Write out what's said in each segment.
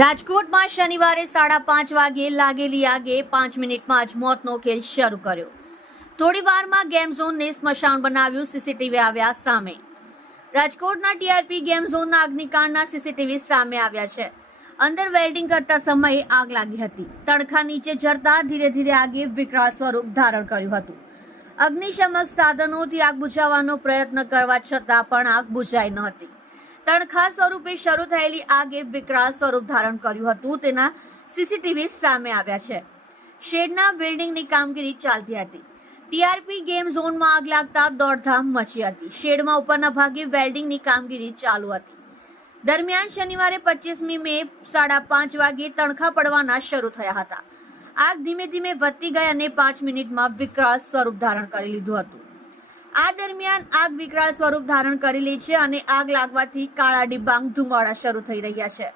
રાજકોટમાં શનિવારે સાડા પાંચ વાગે લાગેલી આગે પાંચ મિનિટમાં જ મોતનો ખેલ શરૂ કર્યો. થોડી વારમાં ગેમ ઝોનને સ્મશાન બનાવ્યું સીસીટીવી આવ્યા સામે. રાજકોટના ટીઆરપી ગેમ ઝોનના અગ્નિકાંડના સીસીટીવી સામે આવ્યા છે. અંદર વેલ્ડિંગ કરતા સમયે આગ લાગી હતી. તડખા નીચે ઝરતા ધીરે ધીરે આગે વિકરાળ સ્વરૂપ ધારણ કર્યું હતું. અગ્નિશમક સાધનોથી આગ બુઝાવવાનો પ્રયત્ન કરવા છતાં પણ આગ બુઝાઈ ન હતી. તણખા સ્વરૂપે શરૂ થયેલી આગે વિકરાળ સ્વરૂપ ધારણ કર્યું હતું. તેના સીસીટીવી સામે આવ્યા છે. શેડના બિલ્ડિંગની કામગીરી ચાલતી હતી. ટીઆરપી ગેમ ઝોનમાં આગ લાગતા દોડધામ મચી હતી. શેડમાં ઉપરના ભાગે વેલ્ડિંગની કામગીરી ચાલુ હતી. દરમિયાન શનિવારે પચીસમી મે સાડા પાંચ વાગે તણખા પડવાના શરૂ થયા હતા. આગ ધીમે ધીમે વધતી ગઈ અને પાંચ મિનિટમાં વિકરાળ સ્વરૂપ ધારણ કરી લીધું હતું. આ દરમિયાન આગ વિકરાળ સ્વરૂપ ધારણ કરી લે છે અને આગ લાગવાથી કાળા ડિબાંગ ધુમાડા શરૂ થઈ રહ્યા છે.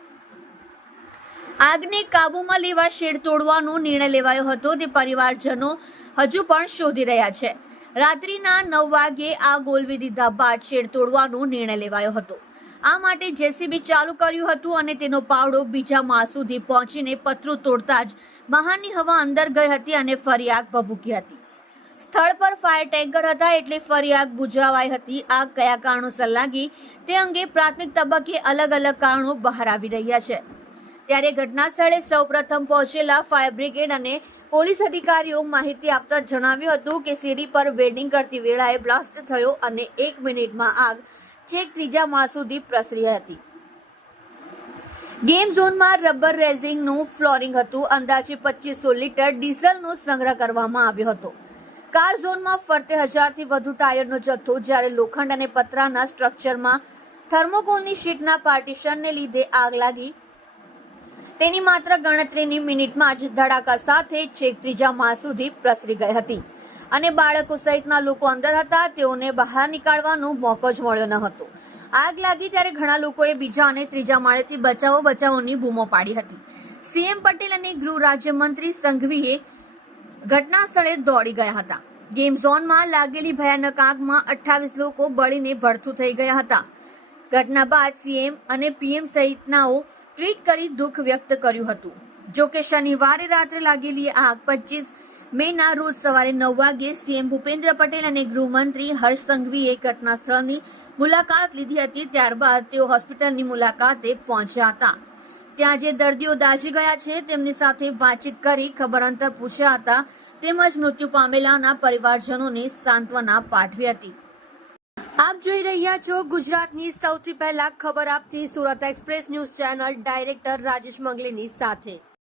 આગને કાબૂમાં લેવા શેડ તોડવાનો નિર્ણય લેવાયો હતો. તે પરિવારજનો હજુ પણ શોધી રહ્યા છે. રાત્રિના નવ વાગે આ ગોલવી દીધા બાદ શેડ તોડવાનો નિર્ણય લેવાયો હતો. આ માટે જેસીબી ચાલુ કર્યું હતું અને તેનો પાવડો બીજા માળ સુધી પહોંચીને પતરું તોડતા જ બહારની હવા અંદર ગઈ હતી અને ફરી આગ ભભૂકી હતી. સ્થળ પર ફાયર ટેન્કર હતા એટલે ફરી આગ બુઝાવાઈ હતી. આગ કયા કારણોસર લાગી તે અંગે પ્રાથમિક તબક્કે અલગ અલગ કારણો બહાર આવી રહ્યા છે. ત્યારે ઘટના સ્થળે સૌપ્રથમ પહોંચેલા ફાયર બ્રિગેડ અને પોલીસ અધિકારીઓ માહિતી આપતા જણાવ્યું હતું કે સીડી પર વેલ્ડિંગ કરતી વેળાએ બ્લાસ્ટ થયો અને એક મિનિટમાં આગ છેક ત્રીજા માળ સુધી પ્રસરી હતી. ગેમ ઝોનમાં રબર રેઝિંગનું ફ્લોરિંગ હતું. અંદાજે પચીસો લીટર ડીઝલનો સંગ્રહ કરવામાં આવ્યો હતો. કાર ઝોનમાં ફરતે હજારથી વધુ ટાયરનો જથ્થો જ્યારે લોખંડ અને પતરાના સ્ટ્રક્ચરમાં થર્મોકોલની શીટના પાર્ટીશનને લીધે આગ લાગી. તેની માત્ર ગણતરીની મિનિટમાં જ ધડાકા સાથે છેક ત્રીજા માળ સુધી પ્રસરી ગઈ હતી અને બાળકો સહિતના લોકો અંદર હતા. તેઓને બહાર નીકાળવાનો મોકો જ મળ્યો ન હતો. આગ લાગી ત્યારે ઘણા લોકોએ બીજા અને ત્રીજા માળેથી બચાવો બચાવોની બૂમો પાડી હતી. સીએમ પટેલ અને ગૃહ રાજ્યમંત્રી સંઘવીએ ઘટના સ્થળે દોડી ગયા હતા. ગેમ ઝોનમાં લાગેલી ભયાનક આગમાં અઠ્ઠાવીસ લોકો બળીને ભડથું થઈ ગયા હતા. ઘટના બાદ સીએમ અને પીએમ સહિતનાઓ ટ્વીટ કરી દુઃખ વ્યક્ત કર્યું હતું. જો કે શનિવારે રાત્રે લાગેલી આગ પચીસ મેના રોજ સવારે નવ વાગે સીએમ ભૂપેન્દ્ર પટેલ અને ગૃહમંત્રી હર્ષ સંઘવીએ ઘટના સ્થળની મુલાકાત લીધી હતી. ત્યારબાદ તેઓ હોસ્પિટલની મુલાકાતે પહોંચ્યા હતા. ત્યાં જે દર્દીઓ દાઝી ગયા છે, તેમની સાથે વાતચીત કરી ખબર અંતર પૂછ્યા હતા. તેમજ મૃત્યુ પામેલાના પરિવારજનોને સાંત્વના પાઠવી હતી. આપ જોઈ રહ્યા છો ગુજરાતની સૌથી પહેલા ખબર આપતી Surat express news channel director Rajesh મંગલીની સાથે.